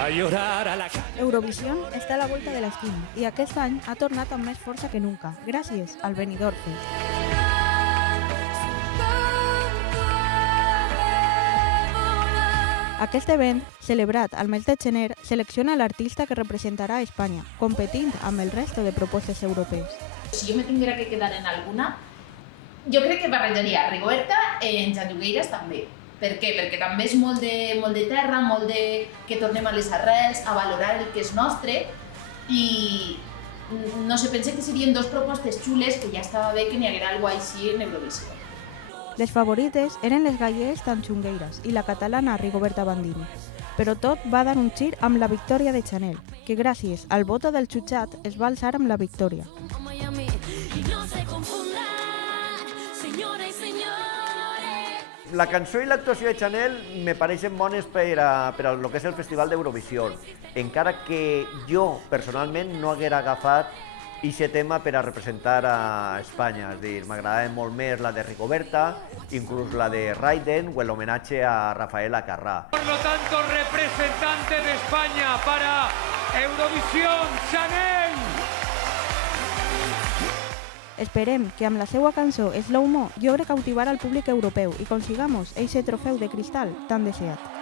a llorar a la calle. Eurovisión està a la volta de l'esquina i aquest any ha tornat amb més força que nunca, gràcies al Benidorm Fest. Aquest event, celebrat al mes de gener, selecciona l'artista que representarà a Espanya, competint amb el resto de propostes europees. Si jo me tinguera que quedar en alguna, jo crec que barrejaria Rigoberta en Janjugueiras també. Per què? Perquè també és molt de terra, molt de que tornem a les arrels, a valorar el que és nostre i no sé, pense que serien dos propostes xules que ja estava bé que n'hi haguera alguna cosa així en Eurovisió. Les favorites eren les gallegues Tanxungueiras i la catalana Rigoberta Bandini. Però tot va dar un gir amb la victòria de Chanel, que gràcies al voto del jutjat es va alçar amb la victòria. La cançó i l'actuació de Chanel me pareixen bones per a lo que és el Festival d'Eurovisió, encara que jo personalment no haguera agafat aquest tema per a representar a Espanya. És a dir, m'agradava molt més la de Rigoberta, inclús la de Raiden o l'homenatge a Rafael Acarrá. Por lo tanto, representante de España para Eurovisión, Chanel. Esperem que amb la seva cançó Slow Mo logre cautivar al públic europeu i consigamos eixe trofeu de cristal tan deseat.